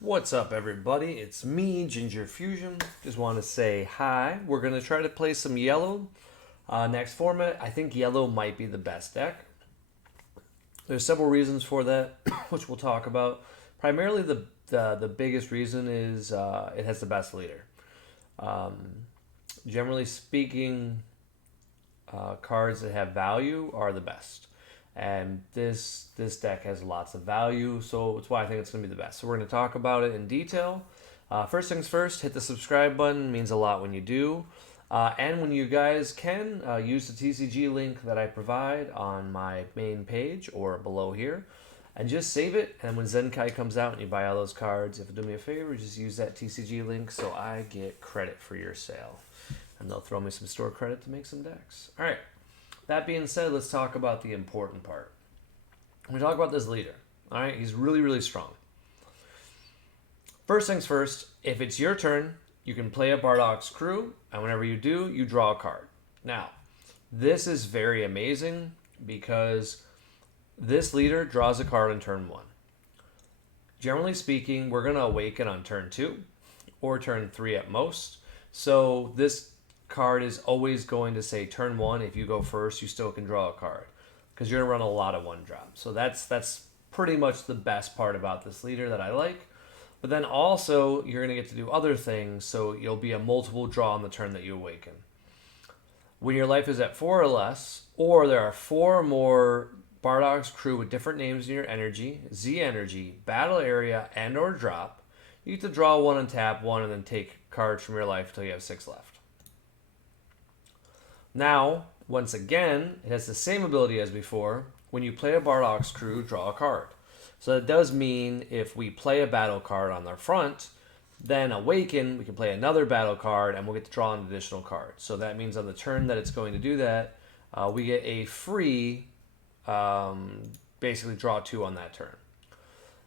What's up, everybody? It's me, Ginger Fusion. Just want to say hi. We're going to try to play some yellow. Next format, I think yellow might be the best deck. There's several reasons for that, which we'll talk about. Primarily, the biggest reason is it has the best leader. Um, Generally speaking, cards that have value are the best. And this deck has lots of value, so that's why I think it's going to be the best. So we're going to talk about it in detail. First things first, hit the subscribe button. It means a lot when you do. And when you guys can, use the TCG link that I provide on my main page or below here. And just save it. And when Zenkai comes out and you buy all those cards, if you do me a favor, just use that TCG link so I get credit for your sale. And they'll throw me some store credit to make some decks. All right. That being said, let's talk about the important part. We talk about this leader. All right, he's really, really strong. First things first, if it's your turn, you can play a Bardocks crew, and whenever you do, you draw a card. Now, this is very amazing because this leader draws a card on turn 1. Generally speaking, we're going to awaken on turn 2 or turn 3 at most. So this card is always going to say turn 1. If you go first, you still can draw a card because you're going to run a lot of one drop. So that's pretty much the best part about this leader that I like. But then also you're going to get to do other things, so you'll be a multiple draw on the turn that you awaken. When your life is at 4 or less, or there are 4 or more Bardocks crew with different names in your energy, Z energy, battle area, and or drop, you get to draw 1 and tap 1 and then take cards from your life until you have 6 left. Now, once again, it has the same ability as before. When you play a Bardocks crew, draw a card. So that does mean if we play a battle card on their front, then awaken, we can play another battle card and we'll get to draw an additional card. So that means on the turn that it's going to do that, we get a free, basically draw 2 on that turn.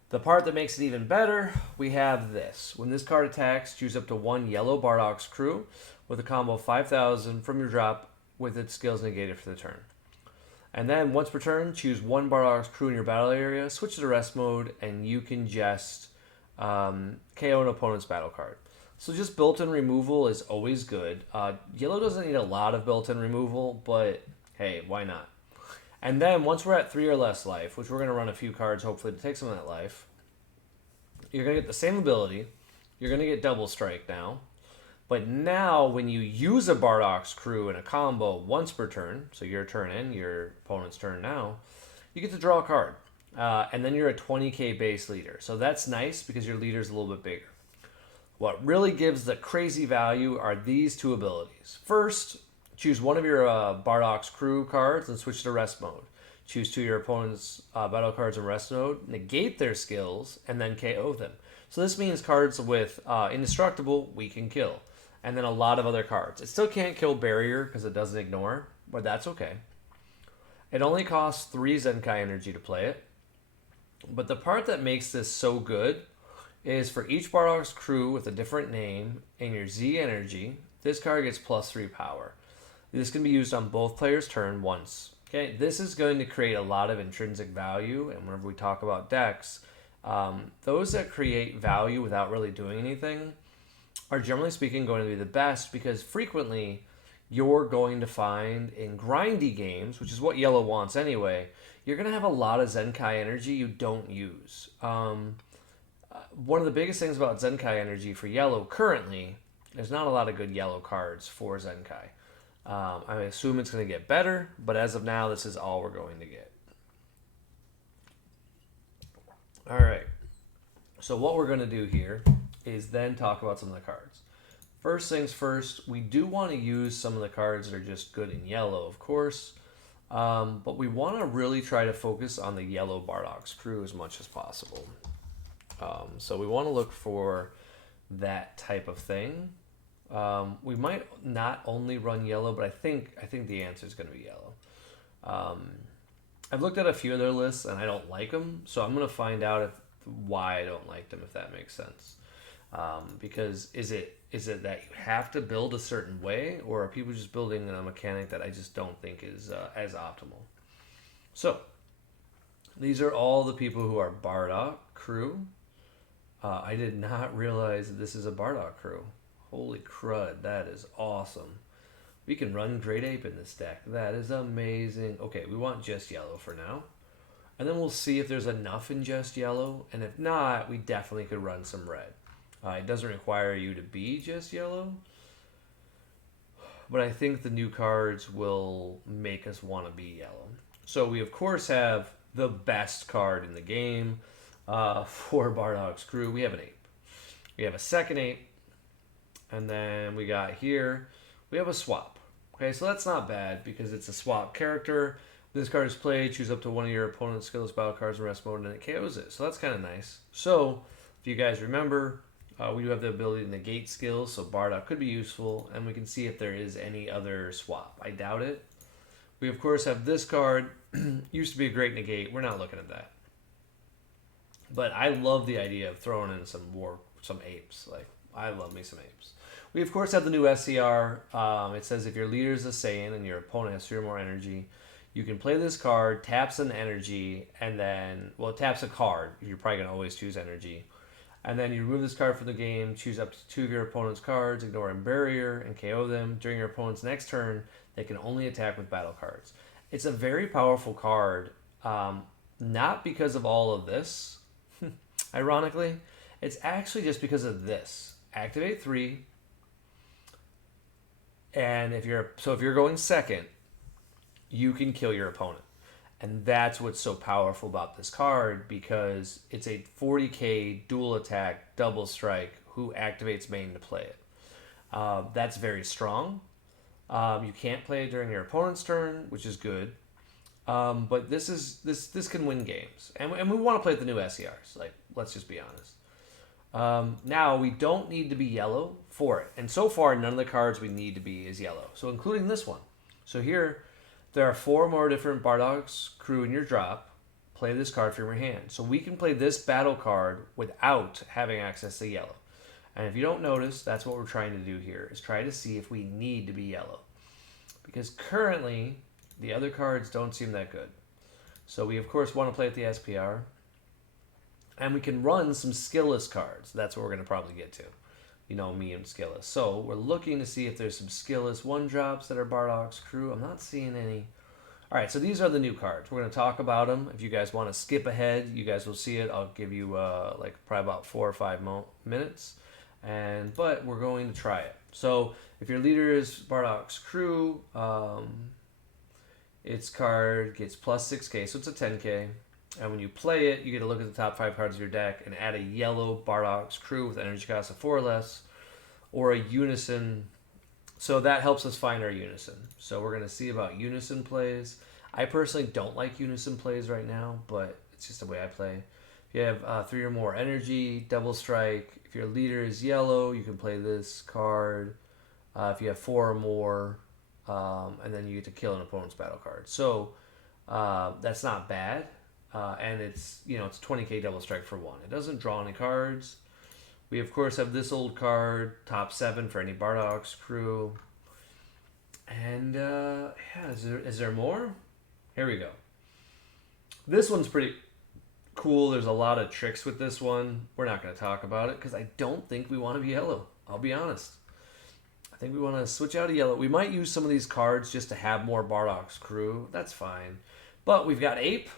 The part that makes it even better, we have this. When this card attacks, choose up to 1 yellow Bardocks crew with a combo of 5,000 from your drop with its skills negated for the turn. And then once per turn, choose 1 Bardocks crew in your battle area, switch to rest mode, and you can just KO an opponent's battle card. So just built-in removal is always good. Yellow doesn't need a lot of built-in removal, but hey, why not? And then once we're at 3 or less life, which we're going to run a few cards hopefully to take some of that life, you're going to get the same ability. You're going to get double strike now. But now when you use a Bardocks crew in a combo once per turn, so your turn and your opponent's turn now, you get to draw a card. And then you're a 20k base leader. So that's nice because your leader's a little bit bigger. What really gives the crazy value are these 2 abilities. First, choose 1 of your Bardocks crew cards and switch to rest mode. Choose 2 of your opponent's battle cards in rest mode, negate their skills, and then KO them. So this means cards with indestructible, we can kill. And then a lot of other cards. It still can't kill barrier because it doesn't ignore, but that's okay. It only costs 3 Zenkai energy to play it. But the part that makes this so good is for each Bardocks crew with a different name in your Z energy, this card gets +3 power. This can be used on both players' turn once. Okay, this is going to create a lot of intrinsic value, and whenever we talk about decks, those that create value without really doing anything are generally speaking going to be the best because frequently you're going to find in grindy games, which is what yellow wants anyway, you're going to have a lot of Zenkai energy you don't use. One of the biggest things about Zenkai energy for yellow currently, there's not a lot of good yellow cards for Zenkai. I assume it's going to get better, but as of now, this is all we're going to get. All right. So what we're going to do here is then talk about some of the cards. First things first, we do want to use some of the cards that are just good in yellow, of course, but we want to really try to focus on the yellow Bardocks crew as much as possible. So we want to look for that type of thing. We might not only run yellow, but I think the answer is going to be yellow. I've looked at a few of their lists and I don't like them, so I'm going to find out why I don't like them, if that makes sense. Because is it that you have to build a certain way, or are people just building a mechanic that I just don't think is as optimal? So these are all the people who are Bardock crew. I did not realize that this is a Bardock crew. Holy crud, that is awesome. We can run Great Ape in this deck. That is amazing. Okay, we want just yellow for now. And then we'll see if there's enough in just yellow. And if not, we definitely could run some red. It doesn't require you to be just yellow. But I think the new cards will make us want to be yellow. So we, of course, have the best card in the game for Bardock's crew. We have an ape. We have a second ape. And then we got here, we have a swap. Okay, so that's not bad because it's a swap character. This card is played, choose up to one of your opponent's skillless battle cards in rest mode, and it KOs it. So that's kind of nice. So, if you guys remember, we do have the ability to negate skills, so Bardock could be useful, and we can see if there is any other swap. I doubt it. We, of course, have this card. Used to be a great negate. We're not looking at that. But I love the idea of throwing in some apes. Like, I love me some apes. We, of course, have the new SCR. It says if your leader is a Saiyan and your opponent has 3 or more energy, you can play this card, taps an energy, and then, well, it taps a card. You're probably going to always choose energy. And then you remove this card from the game, choose up to 2 of your opponent's cards, ignore a barrier, and KO them. During your opponent's next turn, they can only attack with battle cards. It's a very powerful card, not because of all of this, ironically. It's actually just because of this. Activate 3, and if you're going second, you can kill your opponent. And that's what's so powerful about this card, because it's a 40k dual attack, double strike, who activates main to play it. That's very strong. You can't play it during your opponent's turn, which is good. But this can win games. And we want to play with the new SCRs. Like, let's just be honest. Now, we don't need to be yellow for it. And so far, none of the cards we need to be is yellow. So including this one. So here, there are 4 more different Bardocks crew in your drop. Play this card from your hand. So we can play this battle card without having access to yellow. And if you don't notice, that's what we're trying to do here, is try to see if we need to be yellow. Because currently, the other cards don't seem that good. So we, of course, want to play with the SPR. And we can run some skillless cards. That's what we're going to probably get to. You know, me and skillless. So we're looking to see if there's some skillless 1-drops that are Bardock's crew. I'm not seeing any. All right, so these are the new cards. We're going to talk about them. If you guys want to skip ahead, you guys will see it. I'll give you like probably about 4 or 5 minutes. But we're going to try it. So if your leader is Bardock's crew, its card gets plus 6k, so it's a 10k. And when you play it, you get to look at the top 5 cards of your deck and add a yellow Bardock's crew with energy cost of 4 or less, or a unison. So that helps us find our unison. So we're going to see about unison plays. I personally don't like unison plays right now, but it's just the way I play. If you have 3 or more energy, double strike. If your leader is yellow, you can play this card. If you have 4 or more, and then you get to kill an opponent's battle card. So that's not bad. And it's 20k double strike for 1. It doesn't draw any cards. We, of course, have this old card, top 7 for any Bardock's crew. And, yeah, is there more? Here we go. This one's pretty cool. There's a lot of tricks with this one. We're not going to talk about it because I don't think we want to be yellow. I'll be honest. I think we want to switch out of yellow. We might use some of these cards just to have more Bardock's crew. That's fine. But we've got Ape.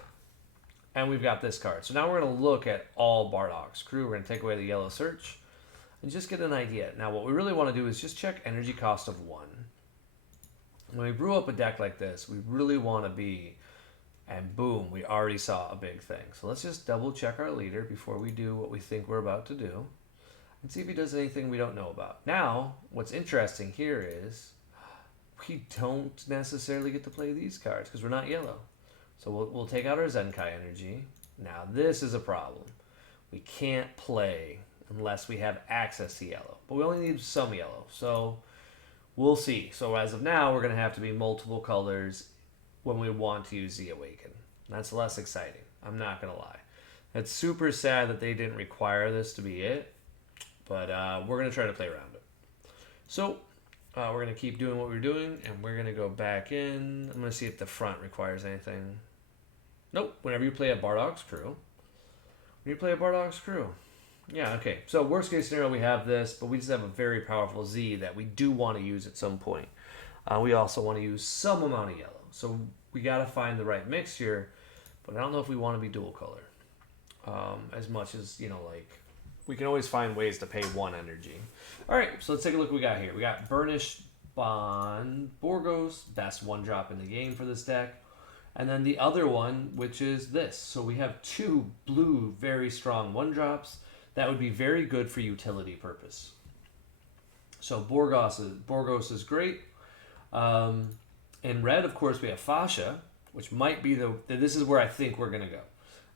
And we've got this card. So now we're going to look at all Bardock's crew. We're going to take away the yellow search and just get an idea. Now, what we really want to do is just check energy cost of 1. When we brew up a deck like this, we really want to be, and boom, we already saw a big thing. So let's just double check our leader before we do what we think we're about to do and see if he does anything we don't know about. Now, what's interesting here is we don't necessarily get to play these cards because we're not yellow. So we'll take out our Zenkai energy. Now this is a problem. We can't play unless we have access to yellow. But we only need some yellow. So we'll see. So as of now, we're going to have to be multiple colors when we want to use the Awaken. That's less exciting. I'm not going to lie. It's super sad that they didn't require this to be it. But we're going to try to play around it. So we're going to keep doing what we're doing. And we're going to go back in. I'm going to see if the front requires anything. Nope. Whenever you play a Bardock's crew. Yeah, okay. So worst case scenario, we have this, but we just have a very powerful Z that we do want to use at some point. We also want to use some amount of yellow. So we got to find the right mix here, but I don't know if we want to be dual color. As much as, like, we can always find ways to pay one energy. All right, so let's take a look what we got here. We got Burnished Bond Borgos, best one drop in the game for this deck. And then the other one, which is this. So we have two blue, very strong one drops. That would be very good for utility purpose. So Borgos is great. In red, of course, we have Fascia, which might be this is where I think we're going to go.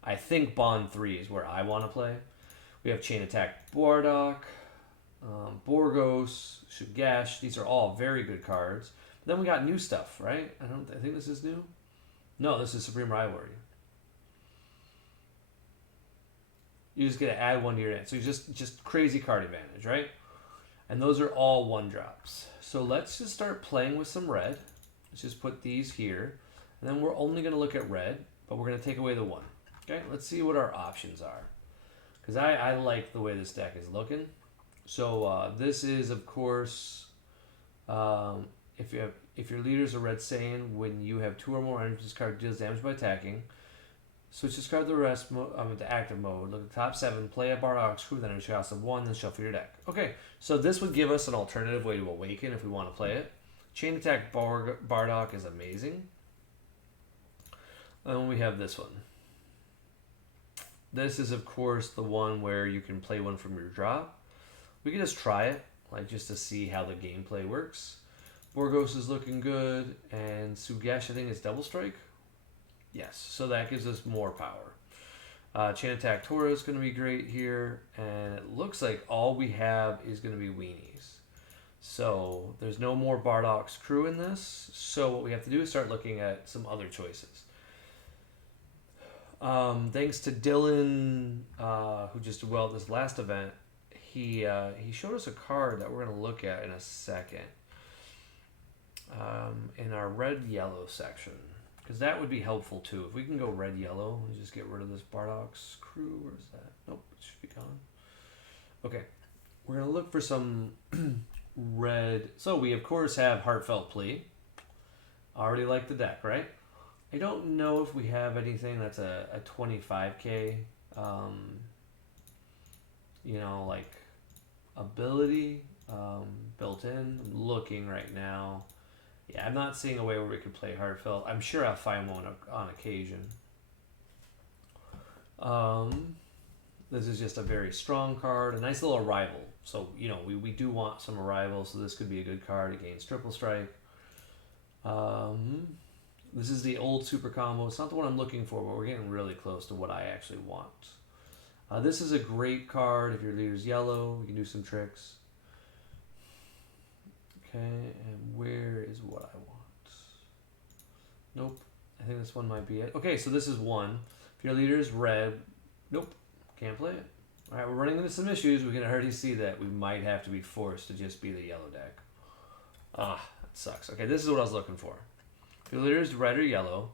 I think Bond 3 is where I want to play. We have Chain Attack Bardock, Borgos, Shugesh. These are all very good cards. But then we got new stuff, right? I think this is new. No, this is Supreme Rivalry. You just get to add one to your hand. So you just crazy card advantage, right? And those are all one drops. So let's just start playing with some red. Let's just put these here. And then we're only going to look at red, but we're going to take away the one. Okay, let's see what our options are. Because I like the way this deck is looking. So this is, of course, if your leader's a red Saiyan, when you have 2 or more energy, this card deals damage by attacking. Switch this card to the rest to active mode. Look at the top 7, play a Bardocks Crew, then energy cost of 1, then shuffle your deck. Okay, so this would give us an alternative way to awaken if we want to play it. Chain Attack Bardock is amazing. And then we have this one. This is, of course, the one where you can play one from your drop. We can just try it, like just to see how the gameplay works. Borgos is looking good, and Sugesh, I think, is Double Strike. Yes, so that gives us more power. Chain Attack Tora is going to be great here, and it looks like all we have is going to be weenies. So there's no more Bardocks Crew in this, so what we have to do is start looking at some other choices. Thanks to Dylan, who just did well at this last event, he showed us a card that we're going to look at in a second in our red-yellow section. Because that would be helpful too. If we can go red-yellow and just get rid of this Bardocks Crew, where is that? Nope, it should be gone. Okay, we're going to look for some red. So we, of course, have Heartfelt Plea. Already like the deck, right? I don't know if we have anything that's a 25k, like ability built in. I'm looking right now. Yeah, I'm not seeing a way where we could play Heartfelt. I'm sure I'll find one on occasion. This is just a very strong card, a nice little arrival. So, we do want some arrival, so this could be a good card against Triple Strike. This is the old super combo. It's not the one I'm looking for, but we're getting really close to what I actually want. This is a great card if your leader's yellow. We can do some tricks. Okay, and where is what I want? Nope. I think this one might be it. Okay, so this is one. If your leader is red, nope, can't play it. All right, we're running into some issues. We can already see that we might have to be forced to just be the yellow deck. That sucks. Okay, this is what I was looking for. If your leader is red or yellow,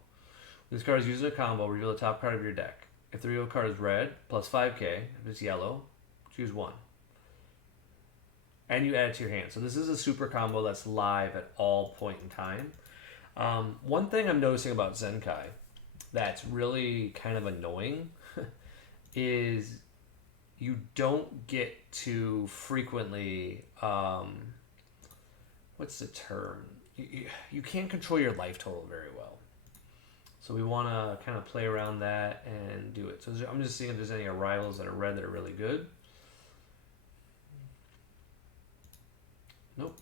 this card is using a combo, reveal the top card of your deck. If the real card is red, plus 5k. If it's yellow, choose 1. And you add it to your hand. So this is a super combo that's live at all point in time. One thing I'm noticing about Zenkai that's really kind of annoying is you don't get to frequently, what's the term? You can't control your life total very well. So we want to kind of play around that and do it. So I'm just seeing if there's any arrivals that are red that are really good. Nope.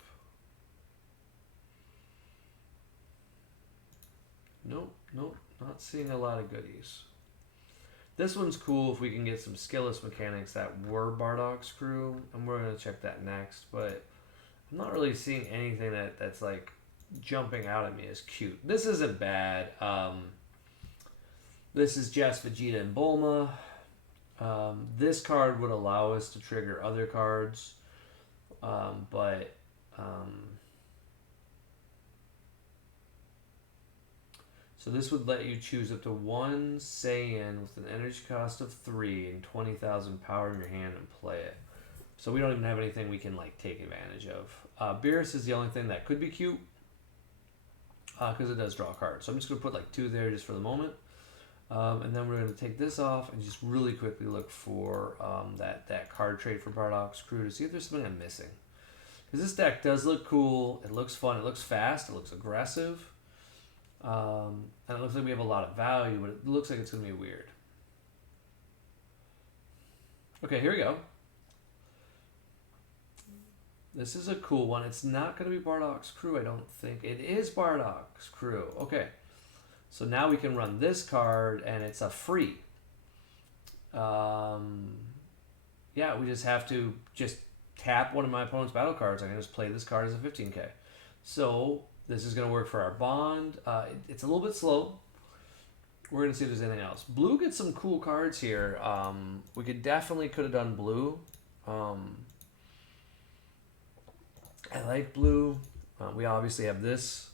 Nope. Not seeing a lot of goodies. This one's cool if we can get some skillless mechanics that were Bardocks Crew, and we're going to check that next, but I'm not really seeing anything that's like jumping out at me as cute. This isn't bad. This is just Vegeta and Bulma. This card would allow us to trigger other cards, So this would let you choose up to one Saiyan with an energy cost of 3 and 20,000 power in your hand and play it. So we don't even have anything we can like take advantage of. Beerus is the only thing that could be cute because it does draw cards. So I'm just going to put like 2 there just for the moment. And then we're going to take this off and just really quickly look for that card trait for Bardocks Crew to see if there's something I'm missing. Because this deck does look cool, it looks fun, it looks fast, it looks aggressive. And it looks like we have a lot of value, but it looks like it's going to be weird. Okay, here we go. This is a cool one. It's not going to be Bardocks Crew, I don't think. It is Bardocks Crew. Okay. So now we can run this card, and it's a free. Yeah, we just have to just tap one of my opponent's battle cards. I can just play this card as a 15k. So this is going to work for our bond. It's a little bit slow. We're going to see if there's anything else. Blue gets some cool cards here. We could have done blue. I like blue. We obviously have this.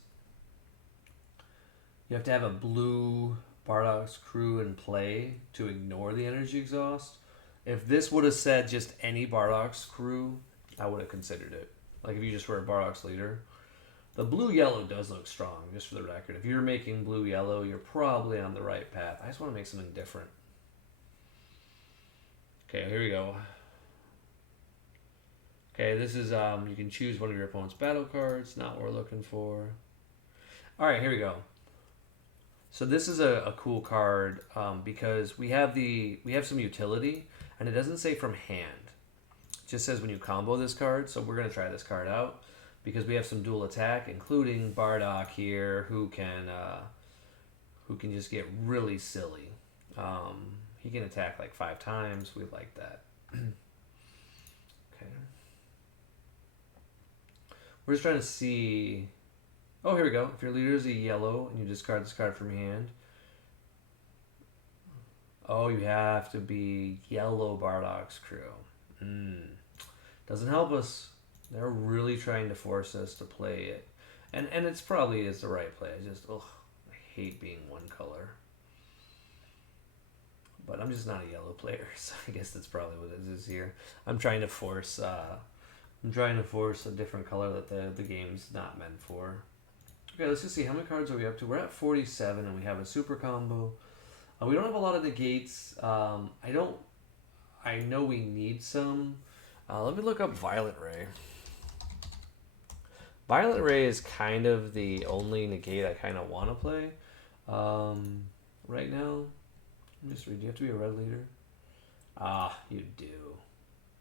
You have to have a blue Bardocks Crew in play to ignore the energy exhaust. If this would have said just any Bardocks Crew, I would have considered it. Like if you just were a Bardocks leader. The blue-yellow does look strong, just for the record. If you're making blue-yellow, you're probably on the right path. I just want to make something different. Okay, here we go. Okay, this is, you can choose one of your opponent's battle cards. Not what we're looking for. Alright, here we go. So this is a cool card because we have some utility, and it doesn't say from hand. It just says when you combo this card, so we're going to try this card out. Because we have some dual attack, including Bardock here, who can just get really silly. He can attack like 5 times. We like that. Okay. We're just trying to see. Oh, here we go. If your leader is a yellow and you discard this card from your hand. Oh, you have to be yellow Bardocks Crew. Doesn't help us. They're really trying to force us to play it. And it's probably is the right play. I hate being one color. But I'm just not a yellow player, so I guess that's probably what it is here. I'm trying to force a different color that the game's not meant for. Okay, let's just see how many cards are we up to. We're at 47 and we have a super combo. We don't have a lot of negates. I know we need some. Let me look up Violet Ray. Violet Ray is kind of the only negate I kind of want to play right now. Let me just read. Do you have to be a red leader? Ah, you do.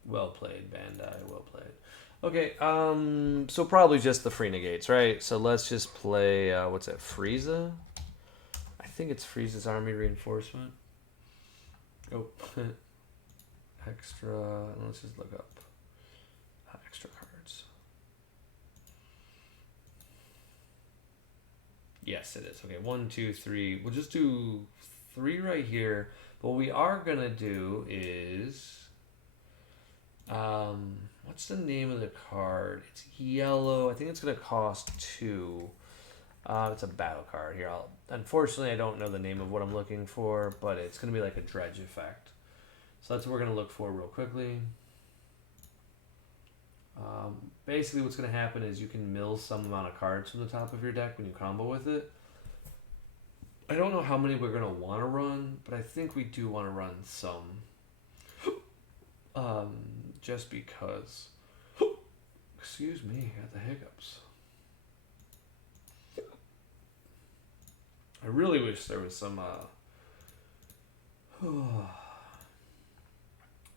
Well played, Bandai. Well played. Okay, so probably just the free negates, right? So let's just play, what's that, Frieza? I think it's Frieza's Army Reinforcement. Oh, extra, let's just look up extra cards. Yes, it is. Okay, 1, 2, 3. We'll just do 3 right here. But what we are going to do is... what's the name of the card? It's yellow. I think it's going to cost 2. It's a battle card here. Unfortunately, I don't know the name of what I'm looking for, but it's going to be like a dredge effect. So that's what we're going to look for real quickly. Basically, what's going to happen is you can mill some amount of cards from the top of your deck when you combo with it. I don't know how many we're going to want to run, but I think we do want to run some. Just because. Excuse me, I got the hiccups. I really wish there was some.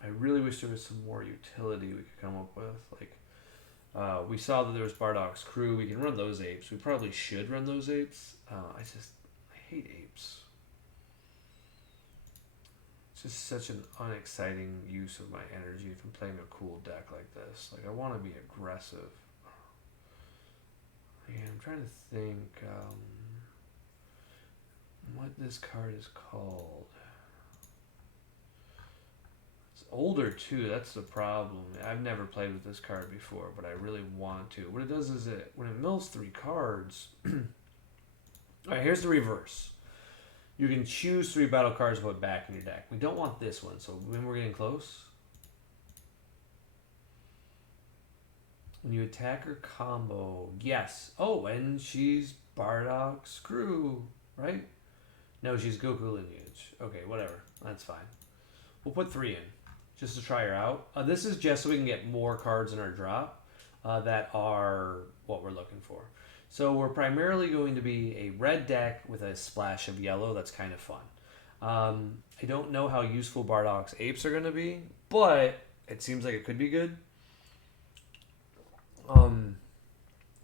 I really wish there was some more utility we could come up with. Like, we saw that there was Bardocks Crew. We can run those apes. We probably should run those apes. I hate apes. It's just such an unexciting use of my energy if I'm playing a cool deck like this. Like, I want to be aggressive. Yeah, I'm trying to think what this card is called. It's older too, that's the problem. I've never played with this card before, but I really want to. What it does is when it mills 3 cards... All right, here's the reverse. You can choose 3 battle cards to put back in your deck. We don't want this one, so when we're getting close. When you attack her combo, yes. Oh, and she's Bardocks crew, right? No, she's Goku lineage. Okay, whatever. That's fine. We'll put 3 in, just to try her out. This is just so we can get more cards in our drop that are what we're looking for. So we're primarily going to be a red deck with a splash of yellow. That's kind of fun. I don't know how useful Bardocks Apes are going to be, but it seems like it could be good.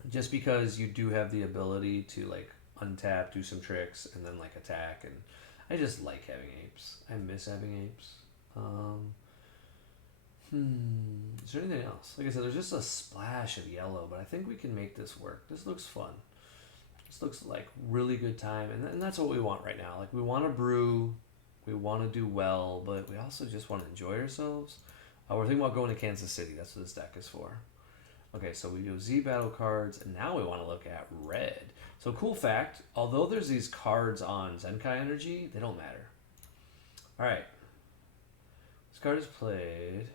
Just because you do have the ability to like untap, do some tricks, and then like attack, and I just like having apes. I miss having apes. Is there anything else? Like I said, there's just a splash of yellow, but I think we can make this work. This looks fun. This looks like really good time, and that's what we want right now. Like we want to brew, we want to do well, but we also just want to enjoy ourselves. We're thinking about going to Kansas City. That's what this deck is for. Okay, so we do Z battle cards, and now we want to look at red. So cool fact, although there's these cards on Zenkai Energy, they don't matter. All right. This card is played.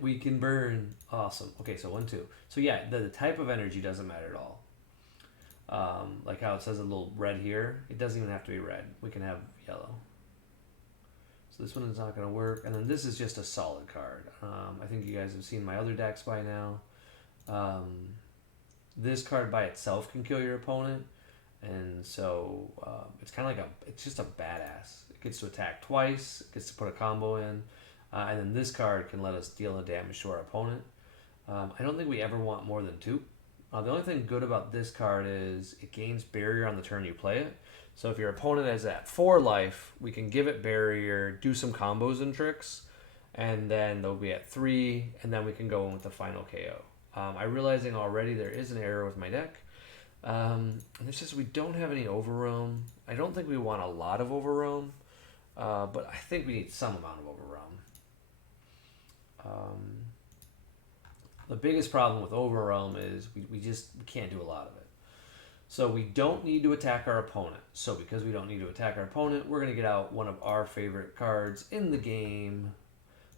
We can burn. Awesome. Okay, so 1, 2. So yeah, the type of energy doesn't matter at all. Like how it says a little red here. It doesn't even have to be red. We can have yellow. So this one is not going to work. And then this is just a solid card. I think you guys have seen my other decks by now. This card by itself can kill your opponent. And so it's kind of like it's just a badass. It gets to attack twice. It gets to put a combo in. And then this card can let us deal the damage to our opponent. I don't think we ever want more than 2. The only thing good about this card is it gains barrier on the turn you play it. So if your opponent is at 4 life, we can give it barrier, do some combos and tricks, and then they'll be at 3, and then we can go in with the final KO. I'm realizing already there is an error with my deck. And it's just we don't have any overroam. I don't think we want a lot of overroam, but I think we need some amount of overroam. The biggest problem with overwhelm is we can't do a lot of it. So we don't need to attack our opponent. So because we don't need to attack our opponent, we're going to get out one of our favorite cards in the game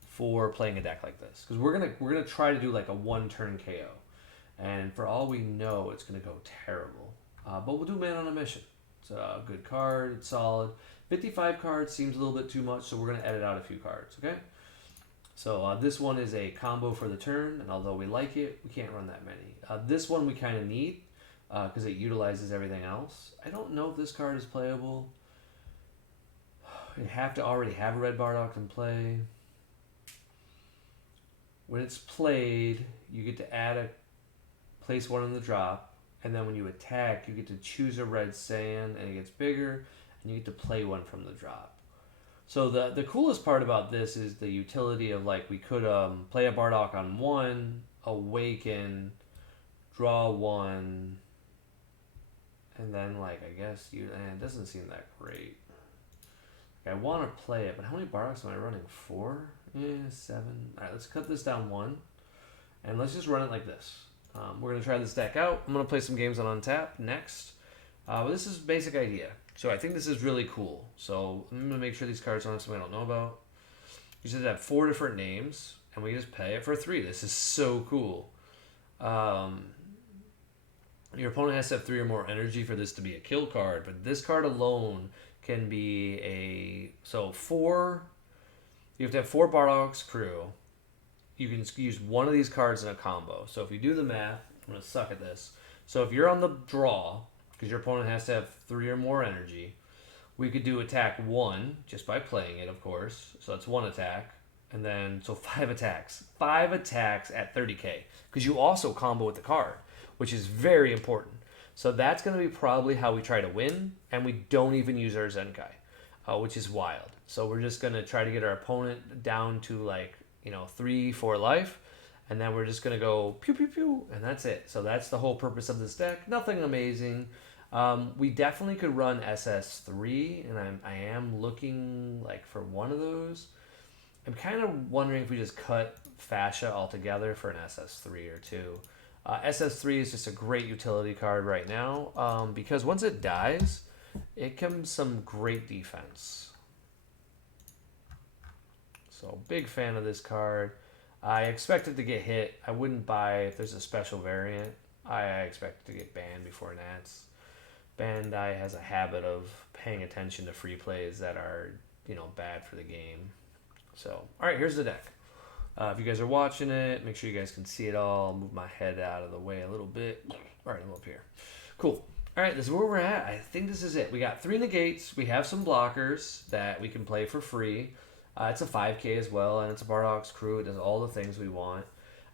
for playing a deck like this. Because we're gonna try to do like a 1-turn KO, and for all we know, it's going to go terrible. But we'll do Man on a Mission. It's a good card. It's solid. 55 cards seems a little bit too much, so we're going to edit out a few cards. Okay. So this one is a combo for the turn, and although we like it, we can't run that many. This one we kind of need because it utilizes everything else. I don't know if this card is playable. You have to already have a red Bardock in play. When it's played, you get to place 1 in the drop, and then when you attack, you get to choose a red sand, and it gets bigger, and you get to play 1 from the drop. So the coolest part about this is the utility of like we could play a Bardock on 1, awaken, draw 1, and then like I guess it doesn't seem that great. Like, I want to play it, but how many Bardocks am I running? 4? 7. All right, let's cut this down 1, and let's just run it like this. We're gonna try this deck out. I'm gonna play some games on Untap next. But this is a basic idea. So I think this is really cool. So I'm going to make sure these cards don't have something I don't know about. You should have 4 different names, and we just pay it for 3. This is so cool. Your opponent has to have 3 or more energy for this to be a kill card, but this card alone can be So 4... You have to have 4 Bardocks crew. You can use one of these cards in a combo. So if you do the math, I'm going to suck at this. So if you're on the draw, because your opponent has to have 3 or more energy, we could do attack 1 just by playing it, of course. So that's 1 attack. And then, so 5 attacks. 5 attacks at 30k. Because you also combo with the card, which is very important. So that's going to be probably how we try to win. And we don't even use our Zenkai, which is wild. So we're just going to try to get our opponent down to like, 3, 4 life. And then we're just going to go pew, pew, pew. And that's it. So that's the whole purpose of this deck. Nothing amazing. We definitely could run SS3, and I am looking like for one of those. I'm kind of wondering if we just cut fascia altogether for an SS3 or 2. SS3 is just a great utility card right now because once it dies, it comes some great defense. So big fan of this card. I expect it to get hit. I wouldn't buy if there's a special variant. I expect it to get banned before Nats. Bandai has a habit of paying attention to free plays that are, bad for the game. So, all right, here's the deck. If you guys are watching it, make sure you guys can see it all. I'll move my head out of the way a little bit. All right, I'm up here. Cool. All right, this is where we're at. I think this is it. We got 3 negates. We have some blockers that we can play for free. It's a 5K as well, and it's a bardocks crew. It does all the things we want.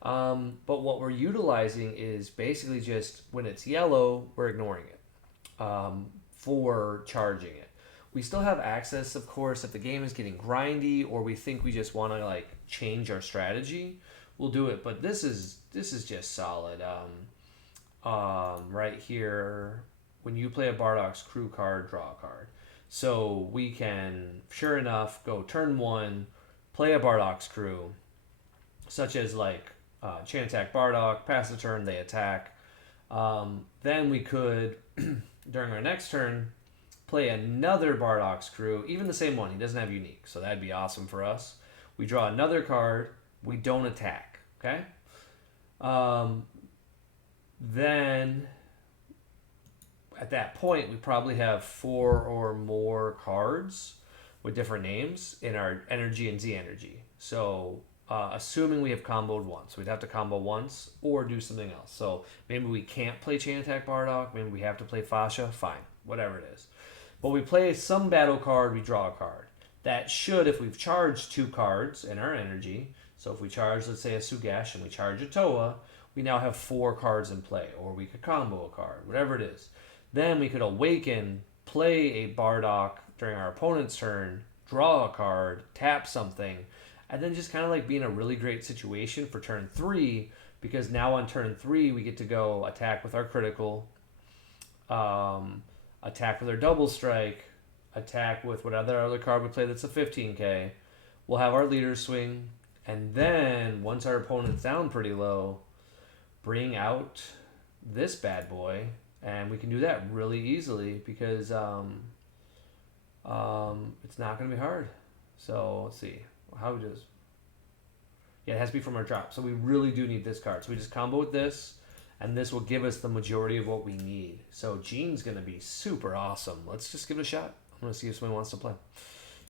But what we're utilizing is basically just when it's yellow, we're ignoring it for charging it. We still have access, of course, if the game is getting grindy or we think we just want to change our strategy, we'll do it. But this is just solid. Right here, when you play a bardocks crew card, draw a card. So we can, sure enough, go turn 1, play a bardocks crew, such as chain attack bardock, pass the turn, they attack. Then we could, during our next turn, play another bardocks crew, even the same one. He doesn't have unique, so that'd be awesome for us. We draw another card. We don't attack, okay? Then at that point, we probably have 4 or more cards with different names in our energy and Z energy. So assuming we have comboed once, we'd have to combo once or do something else. So maybe we can't play chain attack bardock. Maybe we have to play fascia. Fine, whatever it is. But we play some battle card, we draw a card. That should, if we've charged 2 cards in our energy, so if we charge, let's say, a Sugesh and we charge a Toa, we now have 4 cards in play, or we could combo a card, whatever it is. Then we could awaken, play a Bardock during our opponent's turn, draw a card, tap something, and then just kind of be in a really great situation for turn 3, because now on turn 3 we get to go attack with our critical, attack with our double strike, attack with whatever other card we play that's a 15k. We'll have our leader swing, and then once our opponent's down pretty low, bring out this bad boy, and we can do that really easily because it's not going to be hard. So let's see how we just. Yeah, it has to be from our drop. So we really do need this card. So we just combo with this, and this will give us the majority of what we need. So Gene's going to be super awesome. Let's just give it a shot. I'm going to see if someone wants to play.